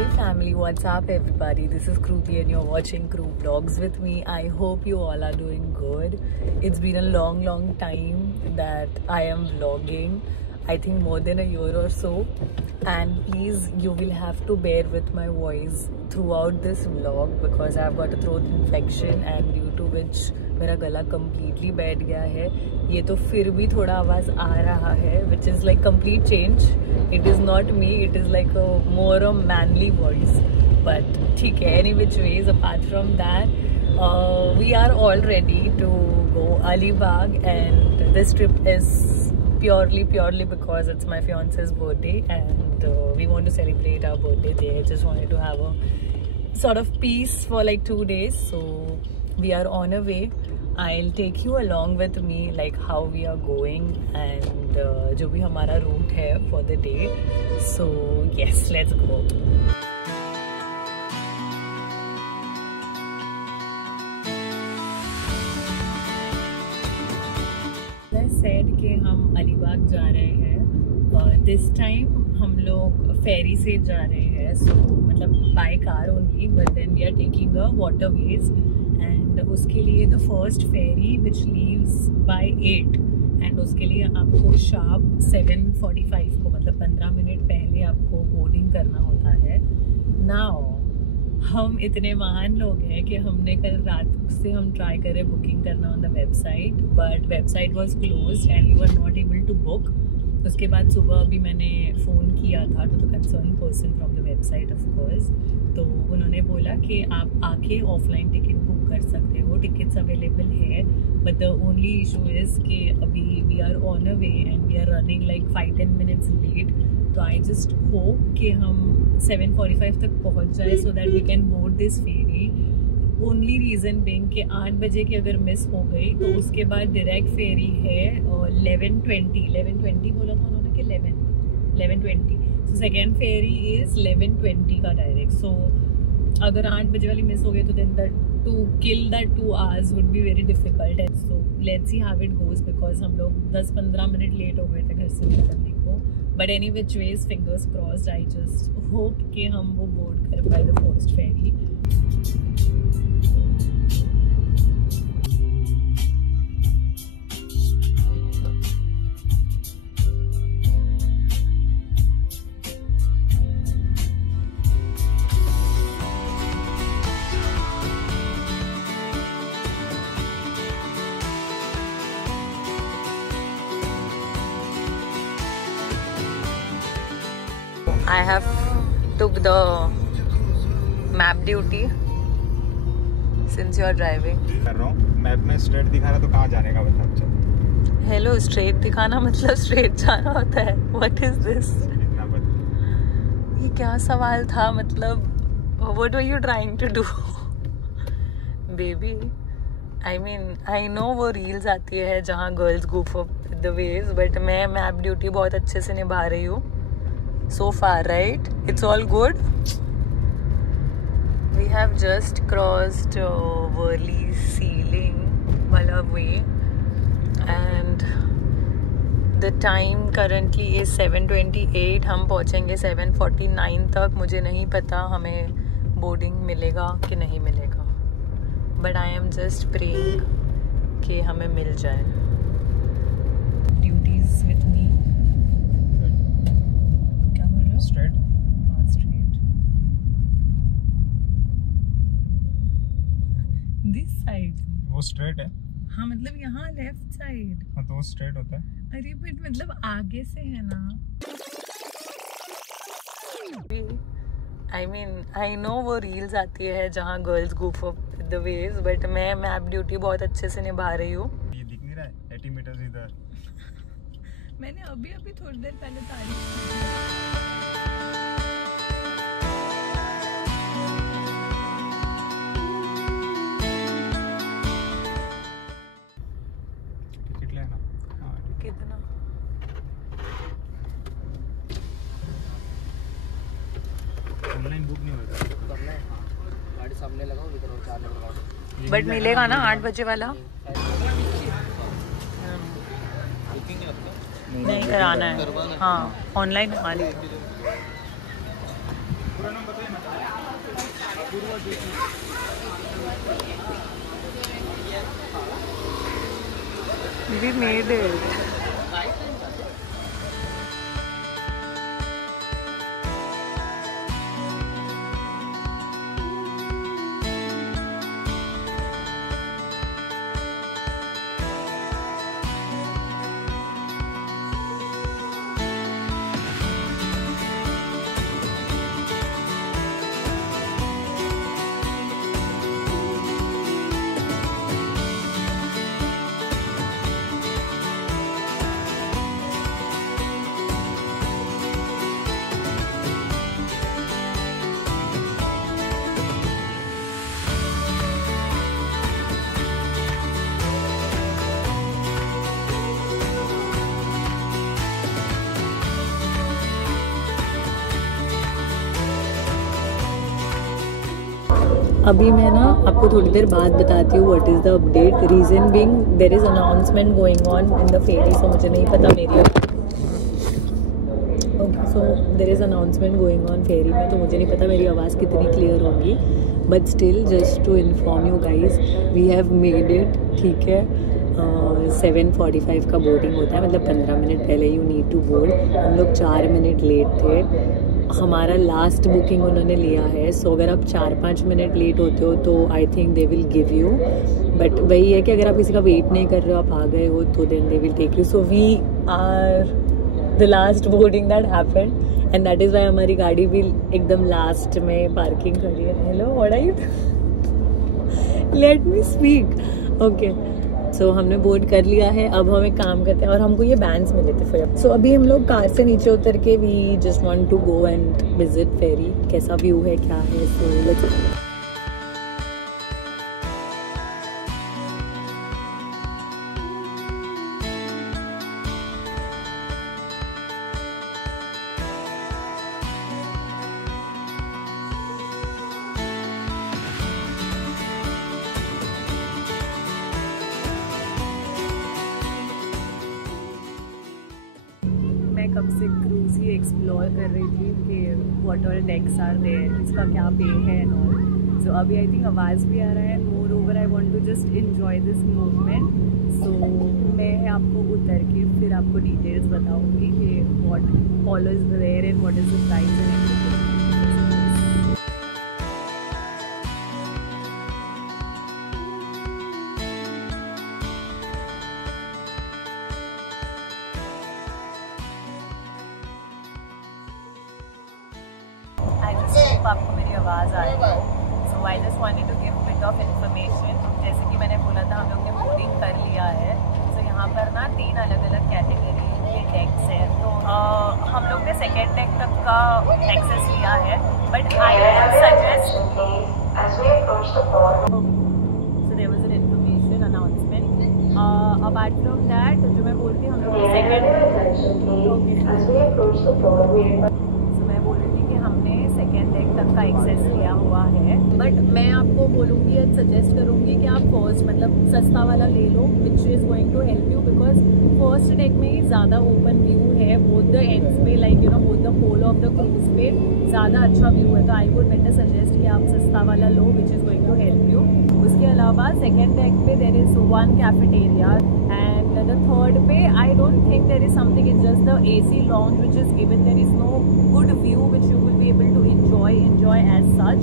Hey family, what's up everybody? This is Kruti and you're watching Crew Vlogs with me. I hope you all are doing good. It's been a long time that I am vlogging. I think more than a year or so. And please, you will have to bear with my voice throughout this vlog because I've got a throat infection and due to which मेरा गला completely बैठ गया है. ये तो फिर भी थोड़ा आवाज़ आ रहा है, which is like complete change. It is not me. It is like a more a manly voice. But ठीक है. Any which ways, apart from that, we are all ready to go Alibag, and this trip is purely because it's my fiance's birthday and we want to celebrate our birthday there. Just wanted to have a sort of peace for like 2 days. So we are on a way. I'll take you along with me like how we are going and जो भी हमारा route है for the day. So yes, let's go. I said कि हम अलीबाग जा रहे हैं और this time हम लोग फेरी से जा रहे हैं. So मतलब by car only, but then we are taking a waterways. And उसके लिए the first ferry which leaves by 8 and उसके लिए आपको शार्प 7:45 को मतलब 15 मिनट पहले आपको बोर्डिंग करना होता है. नाउ हम इतने महान लोग हैं कि हमने कल रात से हम ट्राई करें बुकिंग करना on the website, but website was closed and we were not able to book. उसके बाद सुबह अभी मैंने फ़ोन किया था to the concern person from the website of course. तो उन्होंने बोला कि आप आके ऑफलाइन टिकट बुक कर सकते हो, टिकट्स अवेलेबल है, but the only issue is कि अभी we are on a way and we are running like 5-10 minutes late. तो आई जस्ट होप कि हम 7:45 तक पहुंच जाए so that we can board this ferry. Only reason being कि 8 बजे की अगर मिस हो गई तो उसके बाद डायरेक्ट फेरी है 11:20 बोला था उन्होंने कि 11:20. सो सेकेंड फेरी इज़ 11:20 का डायरेक्ट. सो अगर 8 बजे वाली मिस हो गई तो then that to kill that 2 hours would be very difficult. And so let's see how it goes because हम लोग 10-15 मिनट लेट हो गए थे घर से निकलने को. But any which ways fingers crossed. I just hope कि हम वो बोर्ड कर पाए the first ferry. I have took the map duty since you are driving. कर रहा हूँ. मैप में स्ट्रेट दिखा रहा तो कहाँ जाने का बता. अच्छा हेलो, स्ट्रेट दिखाना मतलब स्ट्रेट जाना होता है. What is this? ये क्या सवाल था? मतलब what were you trying to do baby? I mean I know वो रील्स आती है जहाँ girls go for the ways, but मैं मैप ड्यूटी बहुत अच्छे से निभा रही हूँ. So far, right? It's all good. We have just crossed Worli Ceiling wala way, and the time currently is 7:28. हम पहुँचेंगे 7:49 तक. मुझे नहीं पता हमें बोर्डिंग मिलेगा कि नहीं मिलेगा, but I am just praying कि हमें मिल जाए. Duties with me. स्ट्रेट. हाँ, स्ट्रेट. दिस साइड वो स्ट्रेट है. हाँ मतलब यहाँ लेफ्ट साइड. हाँ तो वो स्ट्रेट होता है. अरे बट मतलब आगे से है ना. आई मीन आई नो वो रील्स आती है जहाँ girls go for the ways, but मैं मैप ड्यूटी बहुत अच्छे से निभा रही हूँ. ये दिख नहीं रहा है 80 मीटर इधर. मैंने अभी थोड़ी देर पहले तारीफ की. कितना? ऑनलाइन बुक नहीं होता. करना है. गाड़ी सामने लगाओ, इधर 4 लगाओ. बट मिलेगा ना 8 बजे वाला? नहीं कराना है. हाँ ऑनलाइन करवा ली. पूरा नाम बताइए ना. We made it. अभी मैं ना आपको थोड़ी देर बाद बताती हूँ what is the update. Reason being there is announcement going on in the ferry. So मुझे नहीं पता मेरी so there is announcement going on ferry में, तो मुझे नहीं पता मेरी आवाज़ कितनी क्लियर होगी. But still just to inform you guys, we have made it. ठीक है, 7:45 का बोर्डिंग होता है, मतलब 15 मिनट पहले यू नीड टू बोर्ड. हम लोग 4 मिनट लेट थे. हमारा लास्ट बुकिंग उन्होंने लिया है. सो अगर आप 4-5 मिनट लेट होते हो तो I think they will give you. But वही है कि अगर आप किसी का वेट नहीं कर रहे हो, आप आ गए हो, तो then they will take you. So we are the last boarding that happened and that is why हमारी गाड़ी भी एकदम लास्ट में पार्किंग खड़ी है. Hello, what are you, let me speak. Okay, so हमने बोर्ड कर लिया है. अब हम एक काम करते हैं, और हमको ये बैंड्स मिले थे फिर. सो अभी हम लोग कार से नीचे उतर के we just want to go and visit ferry. कैसा व्यू है, क्या है. सो लेट्स कब से क्रूज ही एक्सप्लोर कर रही थी कि what all decks are there, इसका क्या पे है एंड ऑल. सो अभी आई थिंक आवाज़ भी आ रहा है. Moreover I want to just enjoy this movement. So मैं आपको उतर के फिर आपको डिटेल्स बताऊंगी कि what all is there and what is the price and everything. आपको मेरी आवाज़ आ रही है. So I just wanted to give bit of information. जैसे कि मैंने बोला था, हम लोग ने बोर्डिंग कर लिया है. सो यहाँ पर ना 3 अलग अलग कैटेगरी के डेक्स हैं. तो हम लोग ने सेकेंड डेक तक का एक्सेस लिया है. But I would suggest, so there was an information announcement. Apart from that, जो मैं बोलती हूँ, हम लोग सेकेंड डेक तक का एक्सेस लिया हुआ है. बट मैं आपको बोलूँगी एंड सजेस्ट करूँगी कि आप फर्स्ट मतलब सस्ता वाला ले लो, which is going to help you. Because first deck में ही ज़्यादा ओपन व्यू है. बोथ द एंड्स पे, like you know, both the whole of the cruise पे ज़्यादा अच्छा व्यू है. तो आई वुड बेटर सजेस्ट कि आप सस्ता वाला लो, which is going to help you. उसके अलावा सेकेंड डेक पे there is 1 cafeteria and the third पे I don't think there is something. It's just the AC lounge which is given. There is no good view which you will be able to enjoy as such.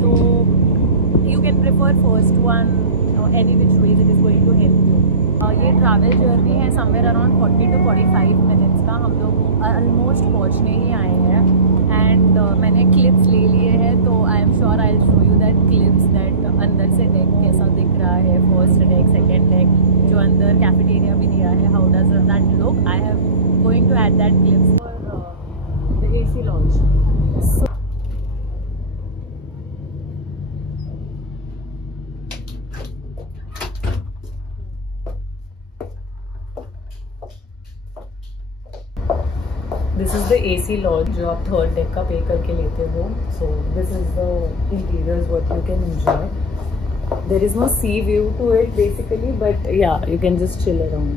So you can prefer first one, any which ways it is going to help you. ये travel journey है somewhere around 40 to 45 minutes का. हम लोग almost पहुँचने ही आए हैं. And मैंने clips ले लिए हैं, तो I am sure I will show you that clips, that अंदर से डेक कैसा दिख रहा है, फर्स्ट डेक, सेकेंड डेक, जो अंदर कैफेटेरिया भी दिया है, how does that look. I have going to add that clips for the AC lounge. This is the AC lounge जो आप थर्ड डेक का पे करके लेते हो. So this is the interiors what you can enjoy. There is no sea view to it basically, but yeah you can just chill around.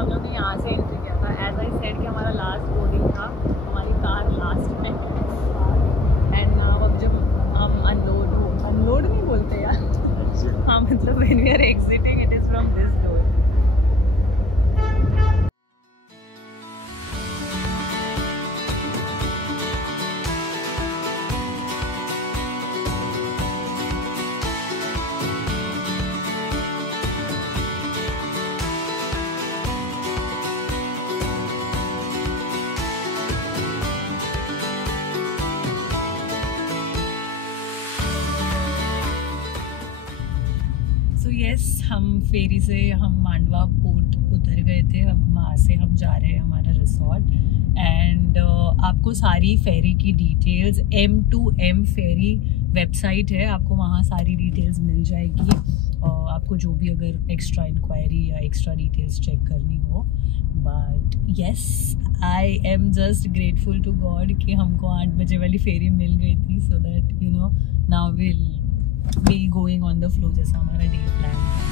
हम लोग ने यहाँ से एंट्री किया था। एज आई सेड कि हमारा लास्ट बोर्डिंग था, हमारी कार लास्ट में एंड अब जब हम अनलोड नहीं बोलते यार, हाँ मतलब when we are exiting it is from this door. Yes, हम फेरी से हम मांडवा पोर्ट उतर गए थे। अब वहाँ से हम जा रहे हैं हमारा रिसोर्ट एंड आपको सारी फेरी की डिटेल्स M2M फेरी वेबसाइट है, आपको वहाँ सारी डिटेल्स मिल जाएगी। आपको जो भी अगर एक्स्ट्रा इंक्वायरी या एक्स्ट्रा डिटेल्स चेक करनी हो। But yes, I am just grateful to God कि हमको 8 बजे वाली फेरी मिल गई थी, so that you know now will be going on the flow जैसा हमारा डे प्लान था।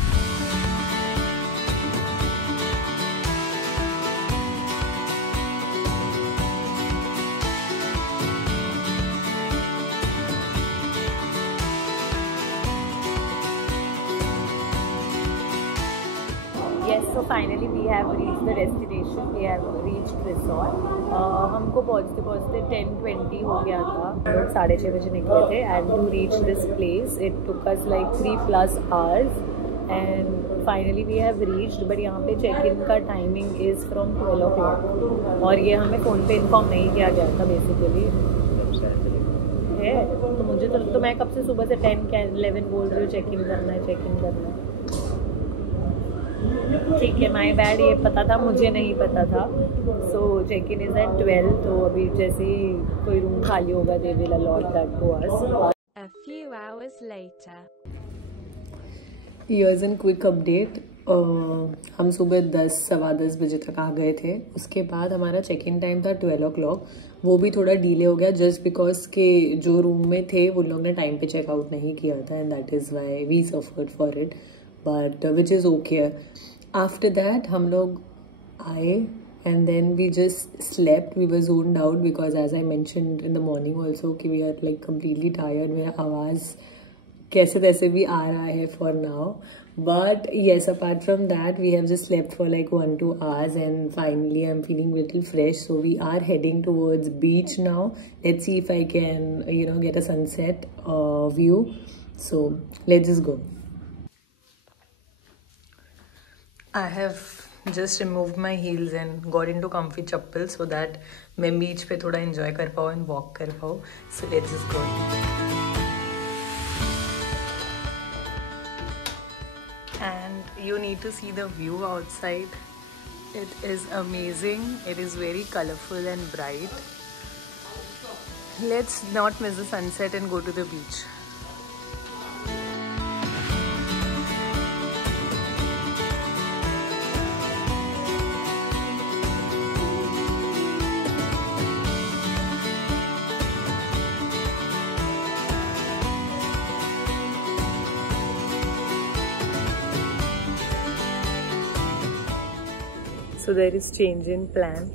Yes, so finally we have reached the destination. We have reached resort. हमको पहुँचते पहुँचते 10:20 हो गया था। लोग 6:30 बजे निकले थे and to reach this place it took us like 3+ hours and finally we have reached. But यहाँ पे check-in का timing is from 12 o'clock और ये हमें फ़ोन पे इन्फॉर्म नहीं किया गया था बेसिकली है। तो मुझे तो मैं कब से सुबह से 10-11 बोल रही हूँ चेक इन करना है। ठीक है, माई बैड, ये पता था, मुझे नहीं पता था। So check in is at 12, तो अभी जैसे ही कोई रूम खाली होगा they will allot that to us. A few hours later. Here's a quick update. हम सुबह 10-10:15 बजे तक आ गए थे। उसके बाद हमारा चेक इन टाइम था 12 o'clock। वो भी थोड़ा डिले हो गया जस्ट बिकॉज के जो रूम में थे वो लोग ने टाइम पे चेकआउट नहीं किया था and that is why we suffered for it, but which is okay. After that हम लोग आए and then we just slept. We were zoned out because as I mentioned in the morning also कि we are like completely tired. मेरा आवाज़ कैसे तैसे भी आ रहा है for now, but yes, apart from that we have just slept for like 1-2 hours and finally I'm feeling little fresh, so we are heading towards beach now. Let's see if I can get a sunset view, so let's just go. I have just removed my heels and got into comfy chappal so that मैं बीच पे थोड़ा enjoy कर पाऊँ and walk कर पाऊँ. So let's just go. And you need to see the view outside. It is amazing. It is very colorful and bright. Let's not miss the sunset and go to the beach. So there is change in plan.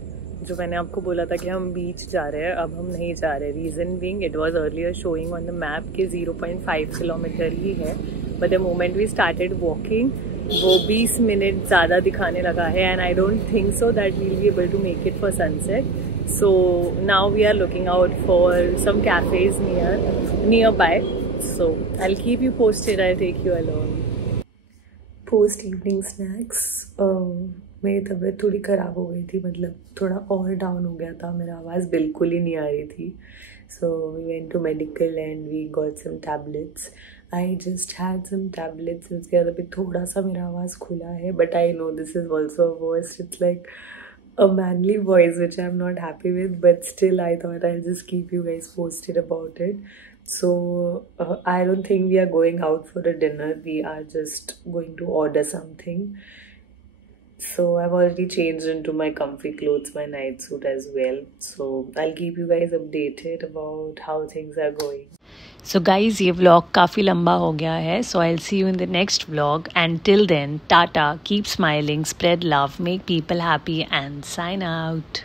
जो मैंने आपको बोला था कि हम बीच जा रहे हैं, अब हम नहीं जा रहे। Reason being it was earlier showing on the map कि 0.5 किलोमीटर ही है, but the moment we started walking वो 20 मिनट ज़्यादा दिखाने लगा है and I don't think so that we will be able to make it for sunset. So now we are looking out for some cafes nearby. So I will keep you posted. I take you alone. Post evening snacks. मेरी तबीयत थोड़ी ख़राब हो गई थी, मतलब थोड़ा और डाउन हो गया था, मेरा आवाज़ बिल्कुल ही नहीं आ रही थी. So we went to medical and we got some tablets. I just had some tablets. उसके बाद अभी थोड़ा सा मेरा आवाज़ खुला है, but I know this is also a voice. It's like a manly voice which I'm not happy with, but still I thought I'll just keep you guys posted about it. So I don't think we are going out for a dinner. We are just going to order something. So I've already changed into my comfy clothes, my night suit as well. So I'll keep you guys updated about how things are going. So guys, ये vlog काफ़ी लंबा हो गया है. So I'll see you in the next vlog. And till then, tata, keep smiling, spread love, make people happy and sign out.